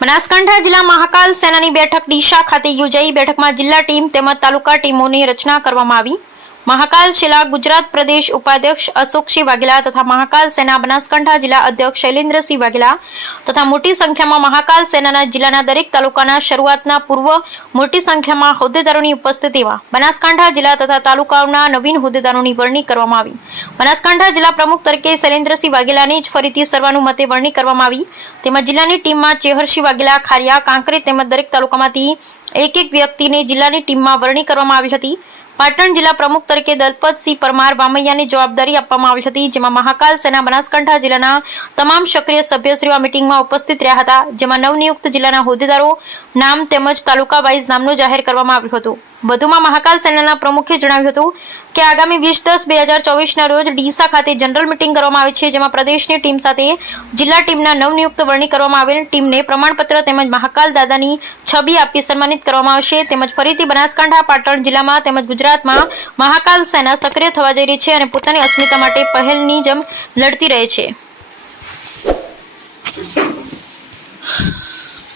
બનાસકાંઠા જિલ્લા મહાકાલ સેનાની બેઠક ડીસા ખાતે યોજાઈ। બેઠકમાં જિલ્લા ટીમ તેમજ તાલુકા ટીમોની રચના કરવામાં આવી। મહાકાલ સેના ગુજરાત પ્રદેશ ઉપાધ્યક્ષ અશોકસિંહ વાઘેલા તથા મહાકાલ સેના બનાસકાંઠા જિલ્લા અધ્યક્ષ શૈલેન્દ્રસિંહ વાઘેલા તથા મોટી સંખ્યામાં મહાકાલ સેનાના જિલ્લાના દરેક તાલુકાના શરૂઆતના પૂર્વ મોટી સંખ્યામાં હોદ્દેદારોની ઉપસ્થિતિમાં બનાસકાંઠા જિલ્લા તથા તાલુકાઓના નવીન હોદ્દેદારોની વરણી કરવામાં આવી। બનાસકાંઠા જિલ્લા પ્રમુખ તરીકે શૈલેન્દ્રસિંહ વાઘેલાની જ ફરીથી સર્વાનુમતે વરણી કરવામાં આવી। તેમજ જિલ્લાની ટીમમાં ચેહરસિંહ વાઘેલા, ખારિયા, કાંકરેજ તેમજ દરેક તાલુકામાંથી એક વ્યક્તિને જિલ્લાની ટીમમાં વરણી કરવામાં આવી હતી। પાટણ જિલ્લા પ્રમુખ તરીકે દલપતસિંહ પરમાર વામૈયાની જવાબદારી આપવામાં આવી હતી, જેમાં મહાકાલ સેના બનાસકાંઠા જિલ્લાના તમામ સક્રિય સભ્યશ્રીઓ આ મીટિંગમાં ઉપસ્થિત રહ્યા હતા, જેમાં નવનિયુક્ત જિલ્લાના હોદ્દેદારો નામ તેમજ તાલુકા વાઇઝ નામનું જાહેર કરવામાં આવ્યું હતું। વધુમાં મહાકાલ સેનાના પ્રમુખે જણાવ્યું હતું કે આગામી 20-10-2024ના રોજ ડીસા ખાતે જનરલ મીટિંગ કરવામાં આવે છે, જેમાં પ્રદેશની ટીમ સાથે જિલ્લા ટીમના નવનિયુક્ત વરણી કરવામાં આવેલ ટીમને પ્રમાણપત્ર તેમજ મહાકાલ દાદાની છબી આપી સન્માનિત કરવામાં આવશે। તેમજ ફરીથી બનાસકાંઠા, પાટણ જિલ્લામાં તેમજ ગુજરાતમાં મહાકાલ સેના સક્રિય થવા જઈ રહી છે અને પોતાની અસ્મિતા માટે પહેલની જેમ લડતી રહે છે।